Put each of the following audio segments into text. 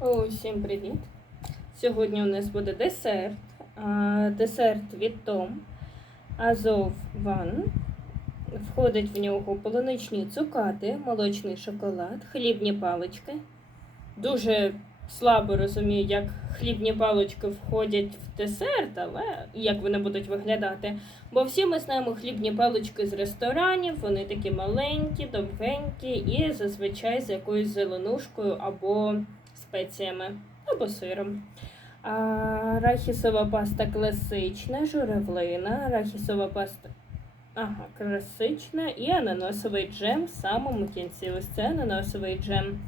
Усім привіт! Сьогодні у нас буде десерт. Десерт від Том Азов Ван. Входить в нього полуничні цукати, молочний шоколад, хлібні палички. Дуже слабо розумію, як хлібні палички входять в десерт, але як вони будуть виглядати. Бо всі ми знаємо хлібні палички з ресторанів, вони такі маленькі, довгенькі і зазвичай з якоюсь зеленушкою або спеціями або сиром. Арахісова паста класична, журавлина, арахісова паста ага, класична і ананасовий джем в самому кінці. Ось це ананасовий джем.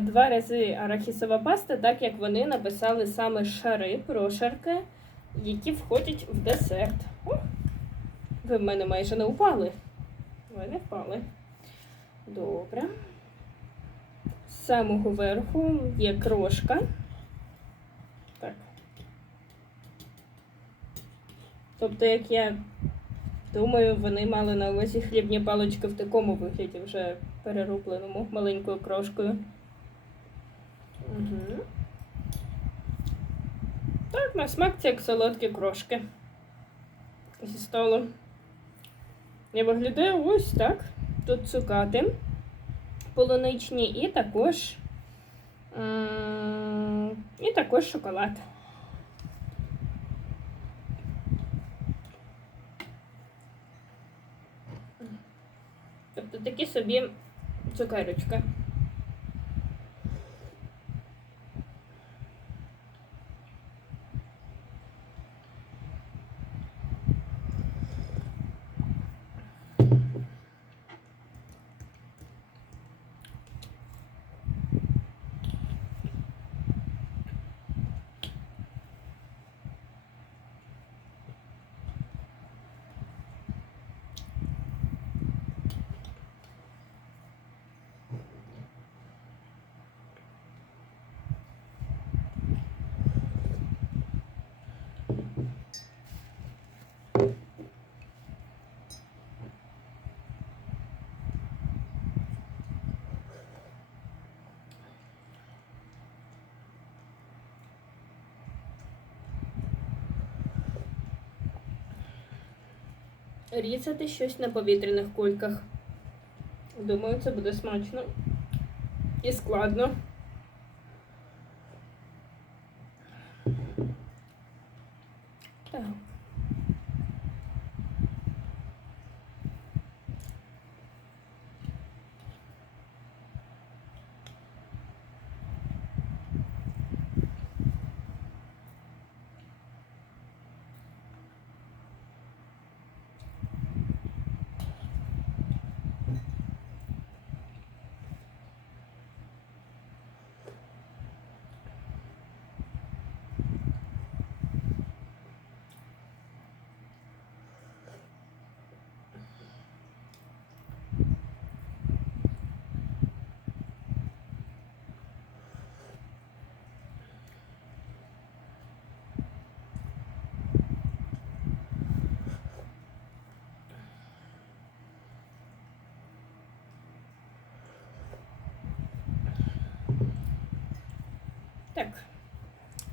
Два рази арахісова паста, так як вони написали саме шари, прошарки, які входять в десерт. О, ви в мене майже не упали. Ви не впали. Добре. Самого верху є крошка. Так. Тобто, як я думаю, вони мали на увазі хлібні палички в такому вигляді, вже перерубленому маленькою крошкою. Угу. Так, на смак це як солодкі крошки зі столу. І виглядає ось так. Тут цукати полуничні і також і також шоколад. Тобто такі собі цукерочки. Різати щось на повітряних кульках. Думаю, це буде смачно і складно. Так. Так,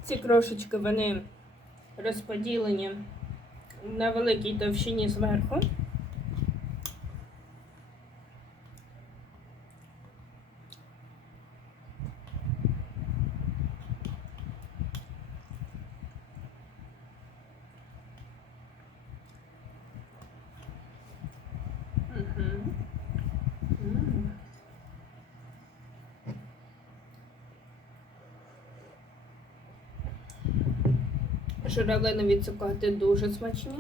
ці крошечки вони розподілені на великій товщині зверху. Журавлинові цукати дуже смачні.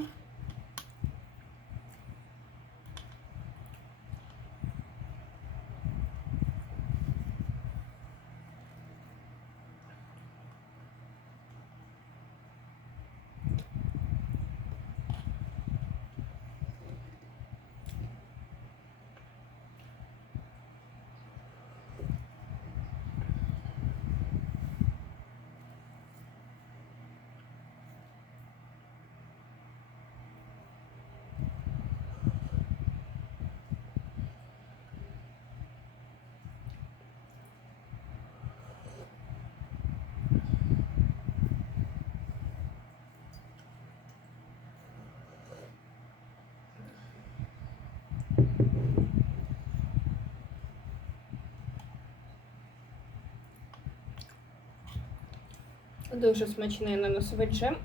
Дуже смачний наносовий джем.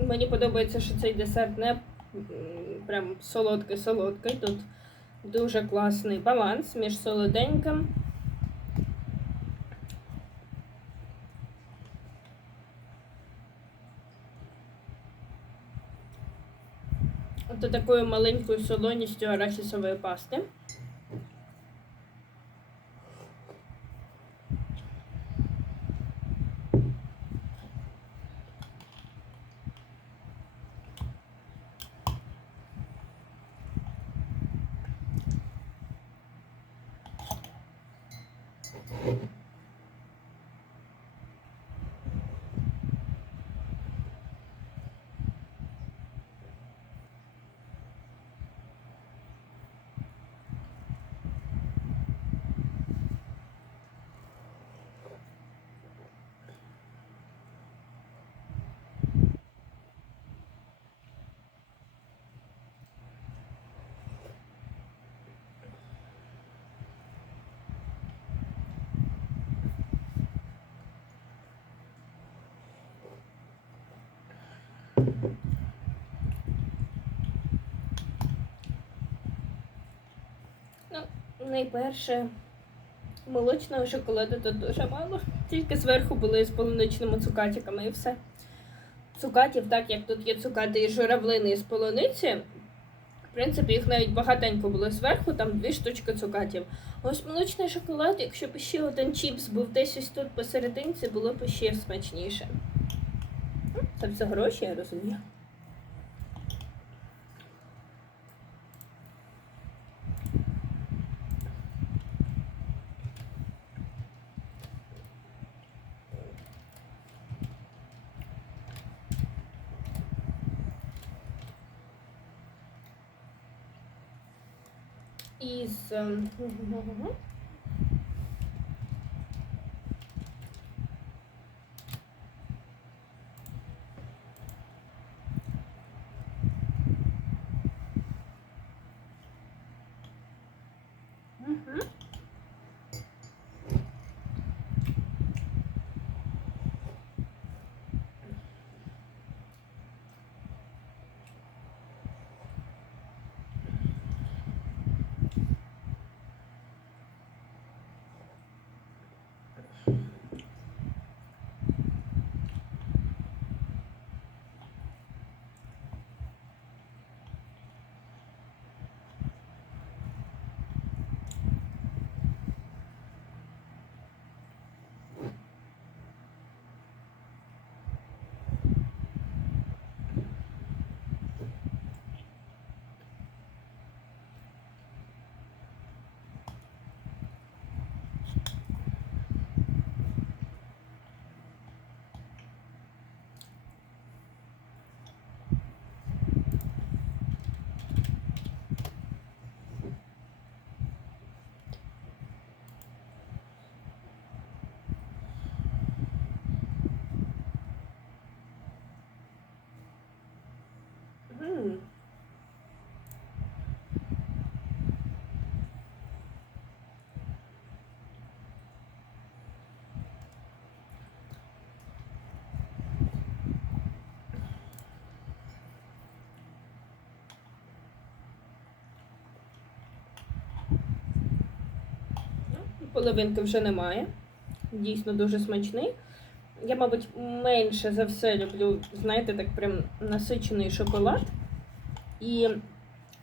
Мені подобається, що цей десерт не прям солодкий-солодкий. Тут дуже класний баланс між солоденьким. Та такою маленькою солоністю арахісової пасти. Найперше, молочного шоколаду тут дуже мало. Тільки зверху були з полуничними цукатиками і все. Цукатів, так як тут є цукати і журавлини із полуниці. В принципі, їх навіть багатенько було зверху, там дві штучки цукатів. Ось молочний шоколад, якщо б ще один чіпс був десь ось тут посерединці, було б ще смачніше. Це все гроші, я розумію. Із. Половинки вже немає. Дійсно дуже смачний. Я, мабуть, менше за все люблю, знаєте, так прям насичений шоколад. І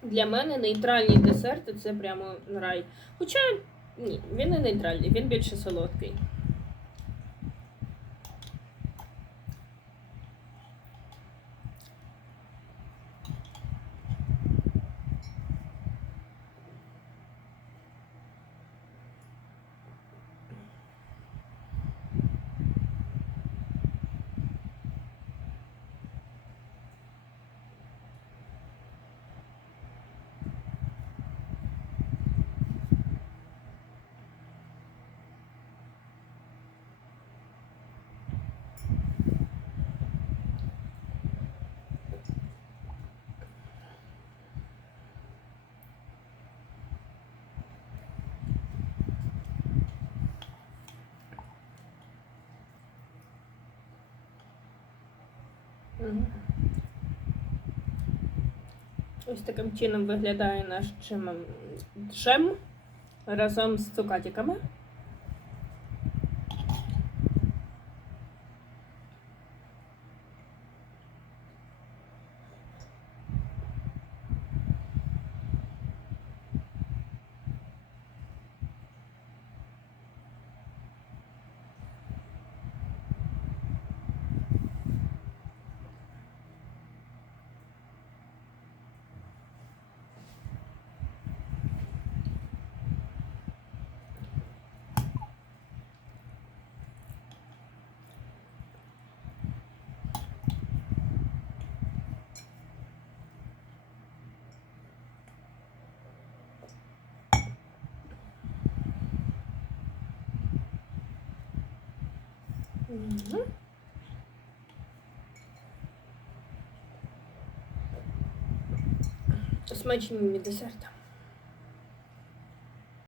для мене нейтральні десерти це прямо рай. Хоча ні, він не нейтральний, він більше солодкий. Ось таким чином виглядає наш джем, разом з цукатиками. Мгм. Смачні десерти.